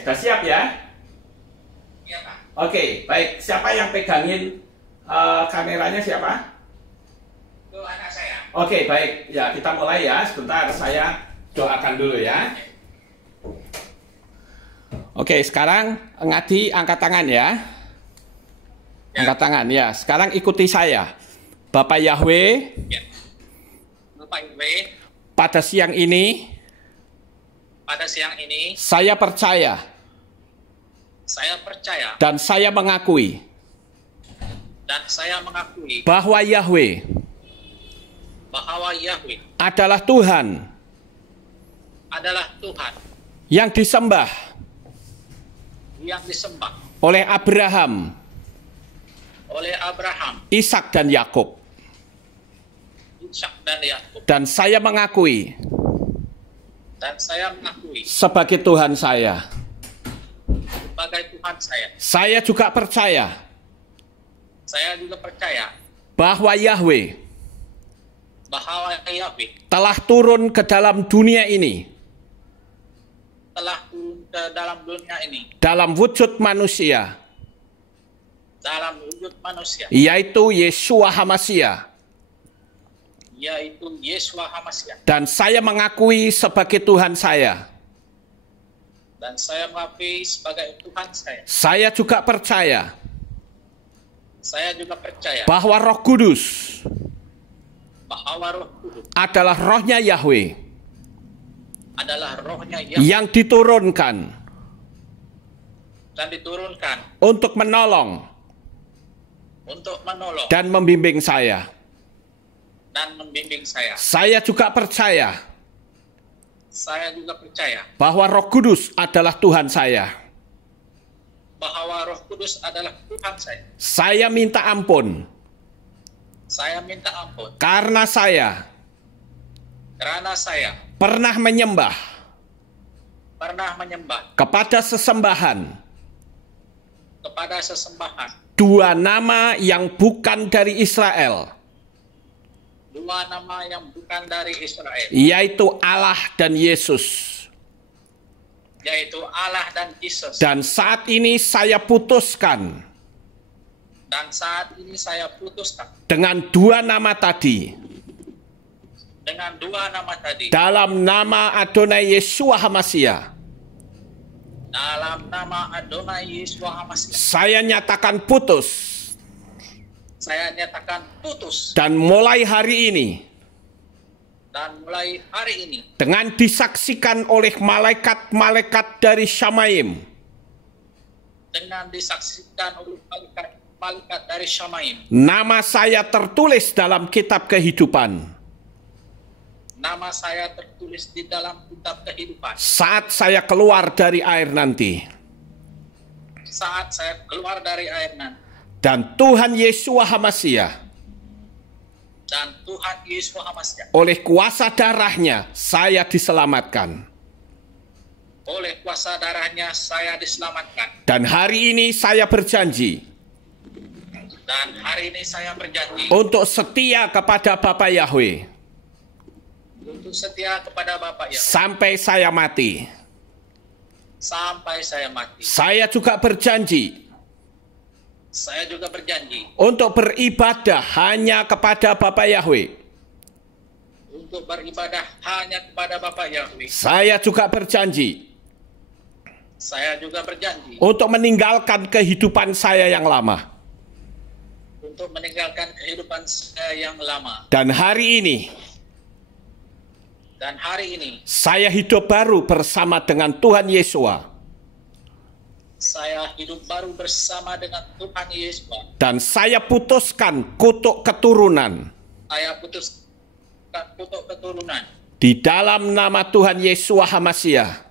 sudah siap ya? Iya, Pak. Oke, baik. Siapa yang pegangin kameranya siapa? Itu anak saya. Oke, baik. Ya, kita mulai ya. Sebentar, saya doakan dulu ya. Oke, sekarang Ngadi angkat tangan ya. Angkat tangan ya. Sekarang ikuti saya. Bapak Yahweh, Ya. Bapak Yahweh, pada siang ini pada siang ini saya percaya dan saya mengakui bahwa Yahweh adalah Tuhan yang disembah oleh Abraham, Ishak dan Yakub. Dan saya mengakui sebagai Tuhan saya. Saya juga percaya bahwa Yahweh telah turun ke dalam dunia ini dalam wujud manusia, yaitu Yeshua HaMashiach. Dan saya mengakui sebagai Tuhan saya. Saya juga percaya bahwa Roh Kudus adalah rohnya Yahweh yang diturunkan untuk menolong dan membimbing saya. Saya juga percaya bahwa Roh Kudus adalah Tuhan saya. Saya minta ampun karena saya pernah menyembah kepada sesembahan dua nama yang bukan dari Israel, yaitu Allah dan Yesus. Dan saat ini saya putuskan dengan dua nama tadi, dalam nama Adonai Yeshua HaMashiach, saya nyatakan putus. Dan mulai hari ini, dengan disaksikan oleh malaikat-malaikat dari Shamayim, nama saya tertulis dalam kitab kehidupan. Saat saya keluar dari air nanti. Dan Tuhan Yeshua HaMashiach, oleh kuasa darahnya saya diselamatkan. Dan hari ini saya berjanji untuk setia kepada Bapak Yahweh sampai saya mati. Saya juga berjanji untuk beribadah hanya kepada Bapak Yahweh. Saya juga berjanji untuk meninggalkan kehidupan saya yang lama. Dan hari ini saya hidup baru bersama dengan Tuhan Yeshua. Dan saya putuskan kutuk keturunan di dalam nama Tuhan Yeshua HaMashiach.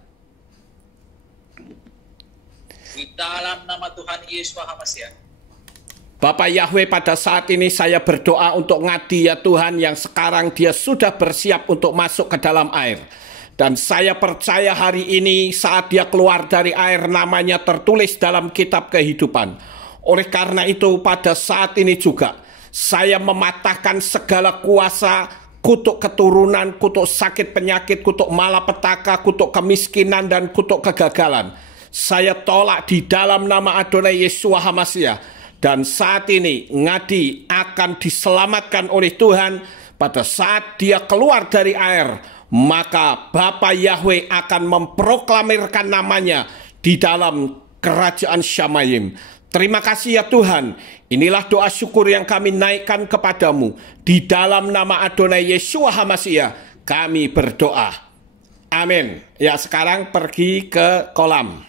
Bapak Yahweh, pada saat ini saya berdoa untuk Ngadi ya Tuhan, yang sekarang dia sudah bersiap untuk masuk ke dalam air. Dan saya percaya hari ini saat dia keluar dari air, namanya tertulis dalam kitab kehidupan. Oleh karena itu pada saat ini juga saya mematahkan segala kuasa kutuk keturunan, kutuk sakit penyakit, kutuk malapetaka, kutuk kemiskinan, dan kutuk kegagalan. saya tolak di dalam nama Adonai Yeshua HaMashiach. Dan saat ini Ngadi akan diselamatkan oleh Tuhan. Pada saat dia keluar dari air, maka Bapa Yahweh akan memproklamirkan namanya di dalam kerajaan Syamayim. Terima kasih ya Tuhan. Inilah doa syukur yang kami naikkan kepadamu. Di dalam nama Adonai Yeshua HaMashiach kami berdoa. Amin. Ya, sekarang pergi ke kolam.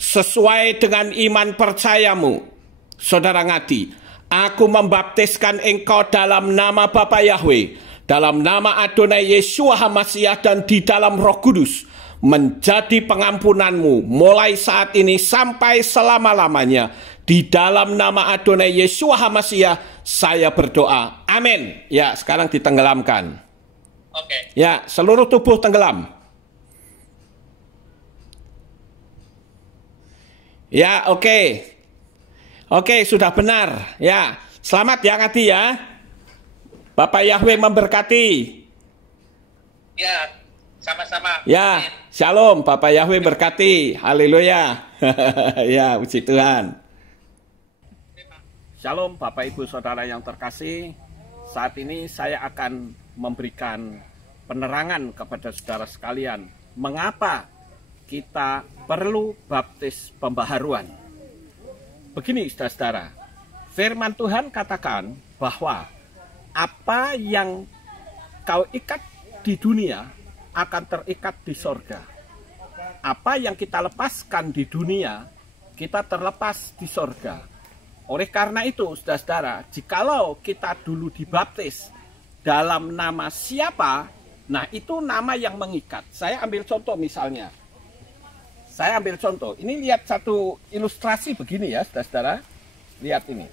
Sesuai dengan iman percayamu, Saudara Ngadi, aku membaptiskan engkau dalam nama Bapa Yahweh, dalam nama Adonai Yeshua HaMashiach dan di dalam Roh Kudus, menjadi pengampunanmu mulai saat ini sampai selama-lamanya. Di dalam nama Adonai Yeshua HaMashiach saya berdoa. Amin. Ya, sekarang ditenggelamkan. Oke. Ya, seluruh tubuh tenggelam. Ya, oke. Oke, sudah benar. Ya, selamat ya Ngadi ya. Bapak Yahweh memberkati. Ya, sama-sama. Ya, shalom. Bapak Yahweh berkati. Haleluya. Ya, puji Tuhan. Shalom Bapak Ibu Saudara yang terkasih. Saat ini saya akan memberikan penerangan kepada saudara sekalian. Mengapa kita perlu baptis pembaharuan? Begini saudara-saudara, firman Tuhan katakan bahwa apa yang kau ikat di dunia akan terikat di sorga. Apa yang kita lepaskan di dunia, kita terlepas di sorga. Oleh karena itu, saudara-saudara, jikalau kita dulu dibaptis dalam nama siapa, nah itu nama yang mengikat. Saya ambil contoh misalnya. Saya ambil contoh. Ini lihat satu ilustrasi begini ya, saudara-saudara. Lihat ini.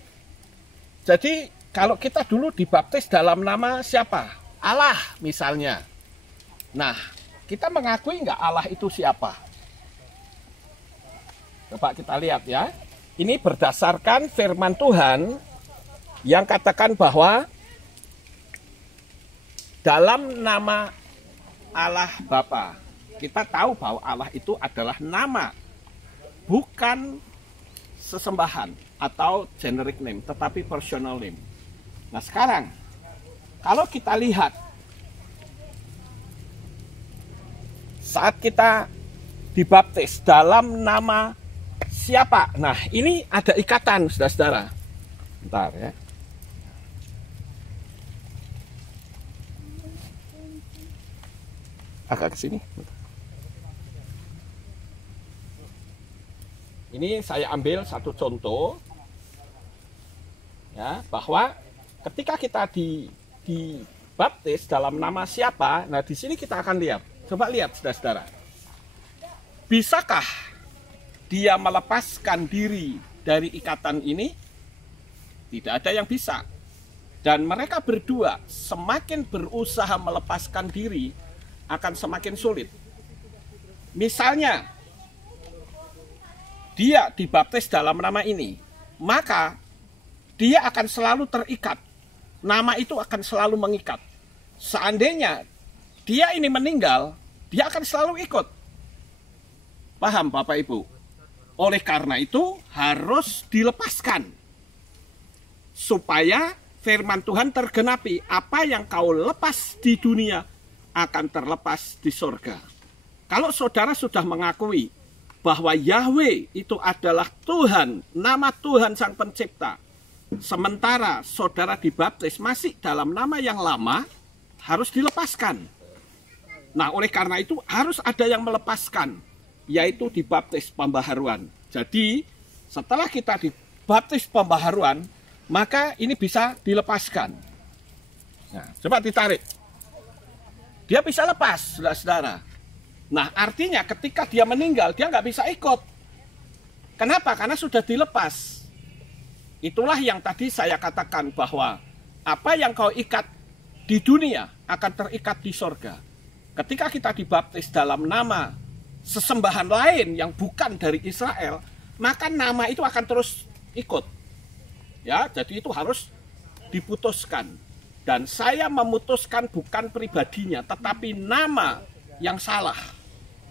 Jadi, kalau kita dulu dibaptis dalam nama siapa? Allah misalnya. Nah, kita mengakui nggak Allah itu siapa? Coba kita lihat ya. Ini berdasarkan firman Tuhan yang katakan bahwa dalam nama Allah Bapa. Kita tahu bahwa Allah itu adalah nama, bukan sesembahan atau generic name, tetapi personal name. Nah sekarang, kalau kita lihat, saat kita dibaptis dalam nama siapa? Nah ini ada ikatan, saudara-saudara. Bentar ya. Agak ke sini. Ini saya ambil satu contoh ya, bahwa ketika kita dibaptis dalam nama siapa, nah di sini kita akan lihat. Coba lihat saudara-saudara. Bisakah dia melepaskan diri dari ikatan ini? Tidak ada yang bisa. Dan mereka berdua semakin berusaha melepaskan diri akan semakin sulit. Misalnya dia dibaptis dalam nama ini, maka dia akan selalu terikat. Nama itu akan selalu mengikat. Seandainya dia ini meninggal, dia akan selalu ikut. Paham Bapak Ibu? Oleh karena itu harus dilepaskan. Supaya firman Tuhan tergenapi. Apa yang kau lepas di dunia akan terlepas di surga. Kalau saudara sudah mengakui bahwa Yahweh itu adalah Tuhan, nama Tuhan Sang Pencipta, sementara saudara dibaptis masih dalam nama yang lama, harus dilepaskan. Nah, oleh karena itu harus ada yang melepaskan, yaitu dibaptis pembaharuan. Jadi, setelah kita dibaptis pembaharuan, maka ini bisa dilepaskan. Nah, coba ditarik. Dia bisa lepas, saudara-saudara. Nah, artinya ketika dia meninggal, dia nggak bisa ikut. Kenapa? Karena sudah dilepas. Itulah yang tadi saya katakan bahwa apa yang kau ikat di dunia akan terikat di sorga. Ketika kita dibaptis dalam nama sesembahan lain yang bukan dari Israel, maka nama itu akan terus ikut. Ya, jadi itu harus diputuskan. Dan saya memutuskan bukan pribadinya, tetapi nama yang salah.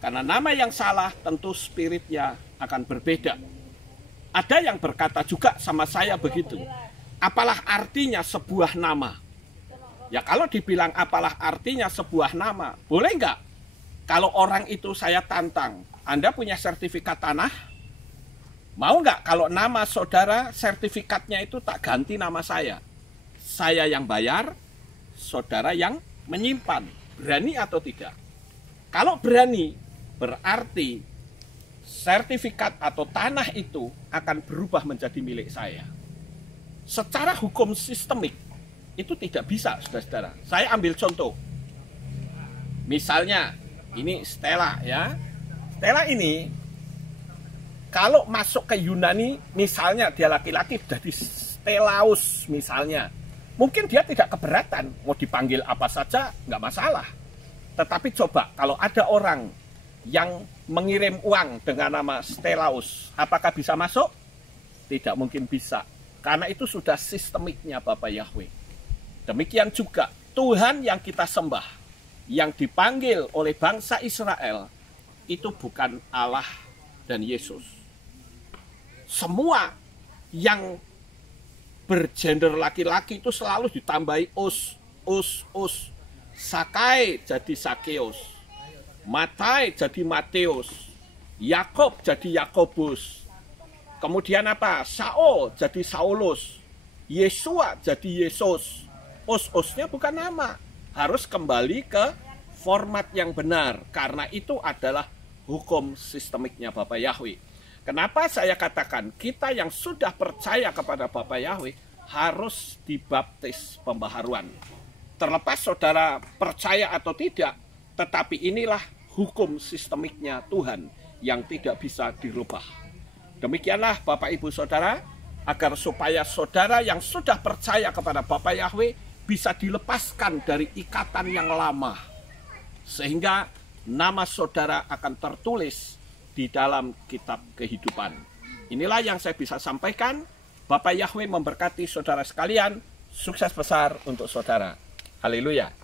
Karena nama yang salah tentu spiritnya akan berbeda. Ada yang berkata juga sama saya begitu. Apalah artinya sebuah nama? Ya kalau dibilang apalah artinya sebuah nama, boleh nggak? Kalau orang itu saya tantang, Anda punya sertifikat tanah? Mau nggak kalau nama saudara sertifikatnya itu tak ganti nama saya? Saya yang bayar, saudara yang menyimpan. Berani atau tidak? Kalau berani, berarti sertifikat atau tanah itu akan berubah menjadi milik saya. Secara hukum sistemik, itu tidak bisa, saudara-saudara. Saya ambil contoh. Misalnya, ini Stella ya. Stella ini, kalau masuk ke Yunani, misalnya dia laki-laki, jadi Stellaus misalnya. Mungkin dia tidak keberatan, mau dipanggil apa saja, nggak masalah. Tetapi coba, kalau ada orang yang mengirim uang dengan nama Stellaus, apakah bisa masuk? Tidak mungkin bisa, karena itu sudah sistemiknya Bapak Yahweh. Demikian juga Tuhan yang kita sembah, yang dipanggil oleh bangsa Israel, itu bukan Allah dan Yesus. Semua yang bergender laki-laki itu selalu ditambahi us. Sakai jadi Sakeus, Matai jadi Mateus, Yakob jadi Yakobus. Kemudian apa? Saul jadi Saulus, Yesua jadi Yesus. Us-usnya bukan nama, harus kembali ke format yang benar, karena itu adalah hukum sistemiknya Bapak Yahweh. Kenapa saya katakan kita yang sudah percaya kepada Bapak Yahweh harus dibaptis pembaharuan. Terlepas saudara percaya atau tidak, tetapi inilah hukum sistemiknya Tuhan yang tidak bisa dirubah. Demikianlah Bapak Ibu Saudara, agar supaya saudara yang sudah percaya kepada Bapak Yahweh bisa dilepaskan dari ikatan yang lama, sehingga nama saudara akan tertulis di dalam kitab kehidupan. Inilah yang saya bisa sampaikan. Bapak Yahweh memberkati saudara sekalian. Sukses besar untuk saudara. Haleluya.